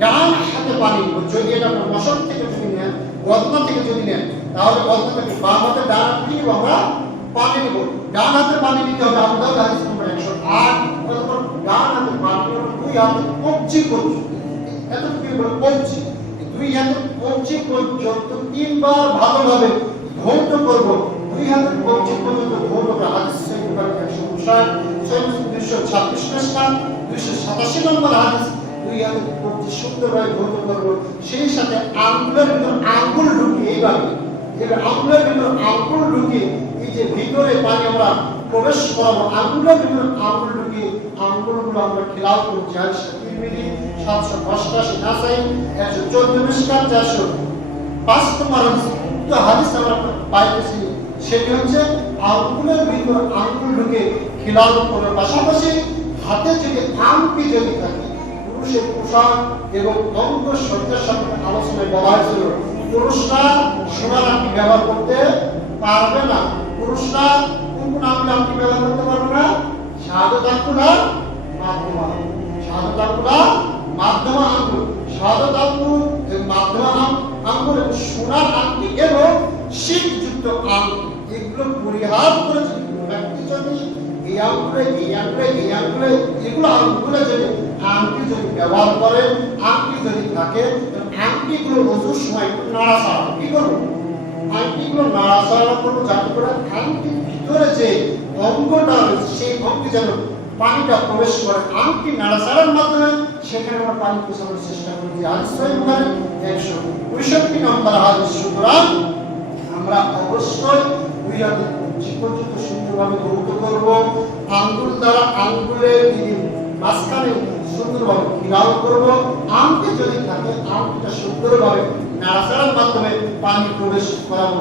ডান হাতে পানি যদি এটা মশক থেকে যদি নেন, গদনা থেকে যদি নেন, তাহলে গদনা থেকে বাম হাতে ডান হাতে কি আমরা পানি নিব। ডান হাতে পানি নিতে হবে আমরা হাদিস নম্বর 108। অতঃপর ডান হাতে পানি নিব, দুই হাতে কবজি করব, এতটুকু বলে কবজি, দুই হাতে কবজি পর্যন্ত তিনবার ভালোভাবে ধৌত করব। দুই হাতে কবজি পর্যন্ত ধৌত করা হাদিস সহিহ বুখারী 159, সহিহ মুসলিম 226 পৃষ্ঠা 287 নম্বর হাদিস। দুই হাতে কবজি সুন্দরভাবে ধৌত করব, সেই সাথে আঙ্গুলের ভিতর আঙ্গুল ঢুকিয়ে এইভাবে আঙ্গুলের ভিতর আঙ্গুল ঢুকিয়ে এই যে ভিতরে পানি আমরা প্রবেশ করাবো, আঙ্গুলের ভিতর আঙ্গুল ঢুকিয়ে আঙ্গুলগুলো আমরা খেলাও করছি। হাদিস তিরমিজি 788, নাসাই 114 পৃষ্ঠা 405 নম্বর হাদিস। তো হাদিস আমরা পাইতেছি সেটি হচ্ছে আঙ্গুলের ভিতর আঙ্গুল ঢুকে খেলাও করার পাশাপাশি হাতে যদি আংটি যদি থাকে, পুরুষের পোশাক এবং অঙ্গ সজ্জার সাথে আলোচনায় বলা হয়েছিল পুরুষরা সোনার আংটি ব্যবহার করতে পারবে না। পুরুষরা কোন কোন আংটি ব্যবহার করতে পারবে না? শাহাদাত আঙ্গুল আর মাধ্যমা, শাহাদাত আঙ্গুল আর মাধ্যমা আঙ্গুল, শাহাদাত আঙ্গুল এবং মাধ্যমা আঙ্গুল এবং সোনার আংটি এবং শিখযুক্ত আংটি, এগুলো পরিহার করে ব্যক্তি যদি এই আঙ্গুলে এগুলো আঙ্গুলে যদি আংটি যদি ব্যবহার করে, আংটি যদি থাকে, আংটিগুলো ওজুর সময় একটু নাড়াচাড়া কি করবো? আংটিগুলো নাড়াচাড়া করবো যাতে করে আংটির ভিতরে যে অঙ্গটা রয়েছে সেই অঙ্গে যেন পানিটা প্রবেশ করে। আংটি নাড়াচাড়ার মাধ্যমে সেখানে আমরা পানি পৌঁছানোর চেষ্টা করি। হাদিস সহিহ বুখারী 165 নম্বর হাদিস। সুতরাং আমরা অবশ্যই দুই হাতে কবজি পর্যন্ত সুন্দরভাবে ধৌত করব, আঙ্গুল দ্বারা আঙ্গুলের মাঝখানে সুন্দরভাবে খিলাও করব, আংটি যদি থাকে আংটিটা সুন্দরভাবে নাড়াচাড়ার মাধ্যমে পানি প্রবেশ করাবো।